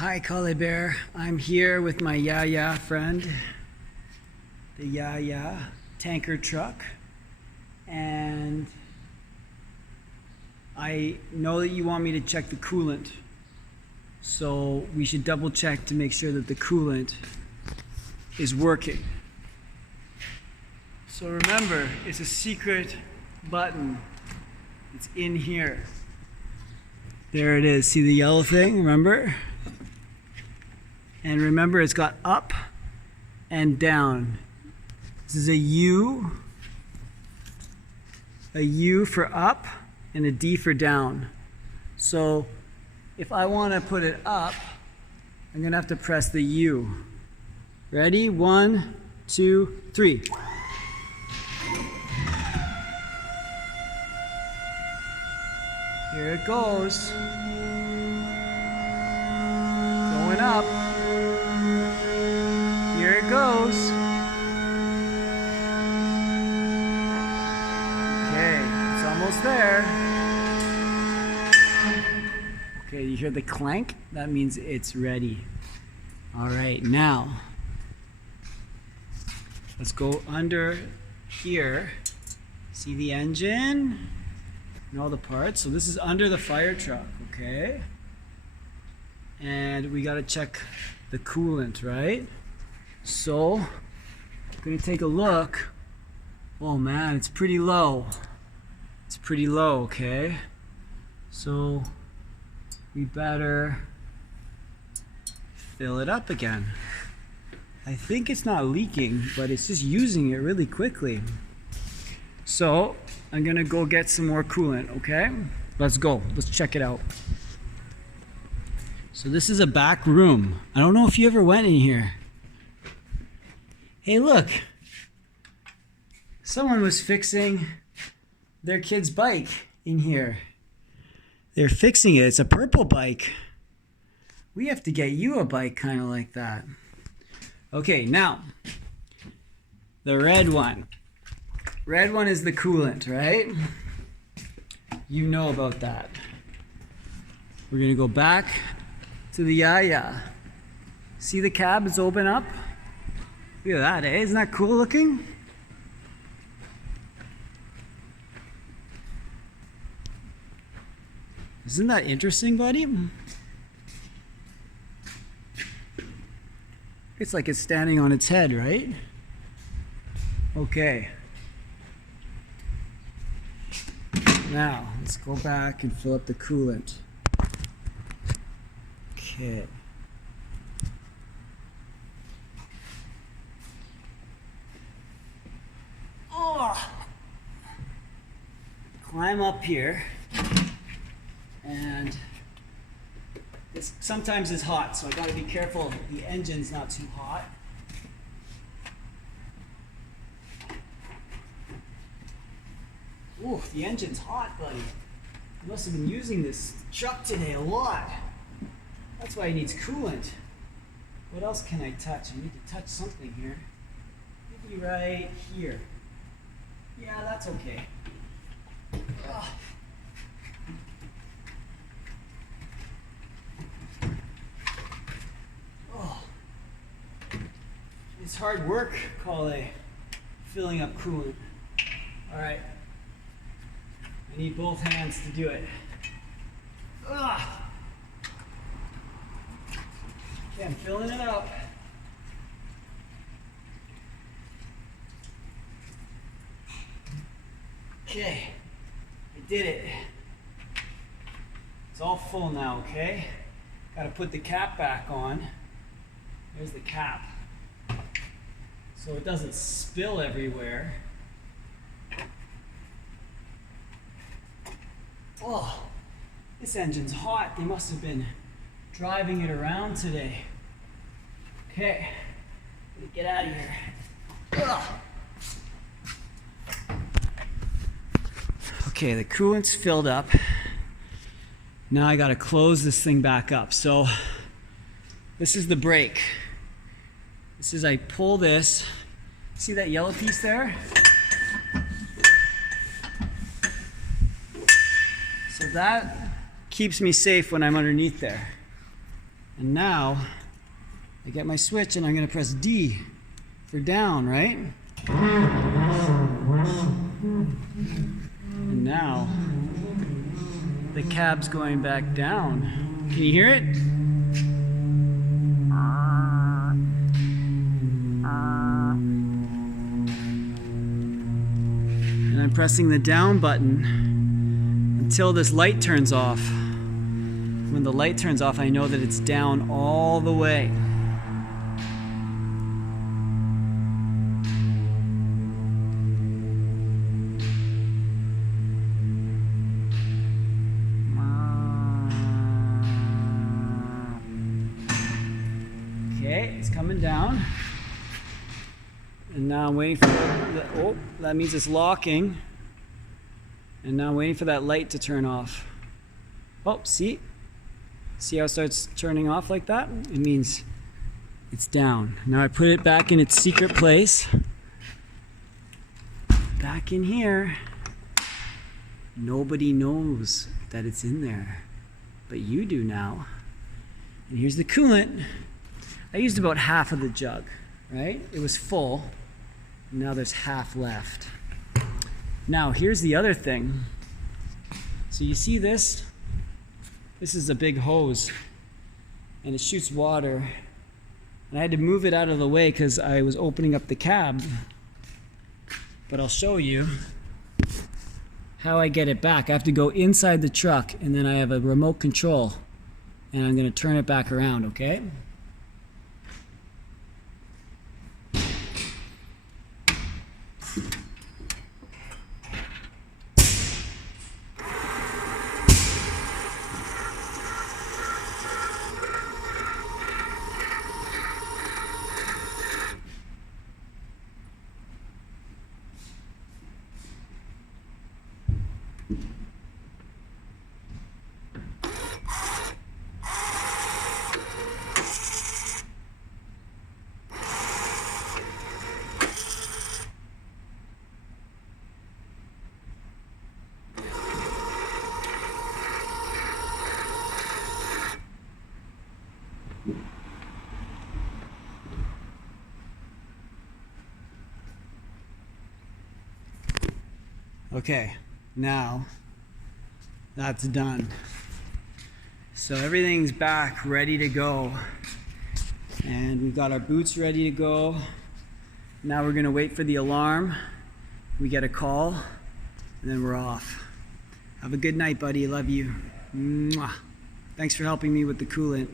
Hi, Collie Bear. I'm here with my Yaya friend, the Yaya tanker truck, and I know that you want me to check the coolant, so we should double check to make sure that the coolant is working. So remember, it's a secret button. It's in here. There it is. See the yellow thing? Remember? And remember, it's got up and down. This is a U for up, and a D for down. So if I want to put it up, I'm going to have to press the U. Ready? 1, 2, 3. Here it goes. Going up. Here it goes. Okay, it's almost there. Okay, you hear the clank? That means it's ready. All right, now let's go under here. See the engine and all the parts. So this is under the Firetruck, okay? And we gotta check the coolant, right? So I'm gonna take a look. Oh man, it's pretty low. It's pretty low, okay? So we better fill it up again. I think it's not leaking, but it's just using it really quickly. So I'm gonna go get some more coolant, okay? Let's go, let's check it out. So this is a back room. I don't know if you ever went in here. Hey, look. Someone was fixing their kid's bike in here. They're fixing it. It's a purple bike. We have to get you a bike kind of like that. Okay, now, the red one. Red one is the coolant, right? You know about that. We're gonna go back to the Yaya. See the cab is open up? Look at that, eh? Isn't that cool looking? Isn't that interesting, buddy? It's like it's standing on its head, right? Okay. Now, let's go back and fill up the coolant. Okay. Oh! Climb up here, and this sometimes is hot, so I gotta be careful the engine's not too hot. Ooh, the engine's hot, buddy. You must have been using this truck today a lot. That's why it needs coolant. What else can I touch? I need to touch something here. Maybe right here. Yeah, that's okay. Ugh. Oh. It's hard work, Collie, filling up coolant. All right. I need both hands to do it. Ugh. Okay, I'm filling it up. Okay, I did it. It's all full now, okay? Gotta put the cap back on. There's the cap. So it doesn't spill everywhere. Oh, this engine's hot. They must have been driving it around today. Okay, let me get out of here. Ugh. Okay, the coolant's filled up. Now I gotta close this thing back up. So this is the brake. This is, I pull this. See that yellow piece there? So that keeps me safe when I'm underneath there. And now I get my switch and I'm going to press D for down, right? And now the cab's going back down. Can you hear it? And I'm pressing the down button until this light turns off. When the light turns off, I know that it's down all the way. Okay, it's coming down. And now I'm waiting for oh, that means it's locking. And now I'm waiting for that light to turn off. Oh, see? See how it starts turning off like that? It means it's down. Now I put it back in its secret place. Back in here. Nobody knows that it's in there, but you do now. And here's the coolant. I used about half of the jug, right? It was full. Now there's half left. Now here's the other thing. So you see this? This is a big hose and it shoots water. And I had to move it out of the way because I was opening up the cab. But I'll show you how I get it back. I have to go inside the truck and then I have a remote control and I'm going to turn it back around, okay? Okay, now that's done. So everything's back, ready to go. And we've got our boots ready to go. Now we're gonna wait for the alarm. We get a call, and then we're off. Have a good night, buddy. Love you. Mwah. Thanks for helping me with the coolant.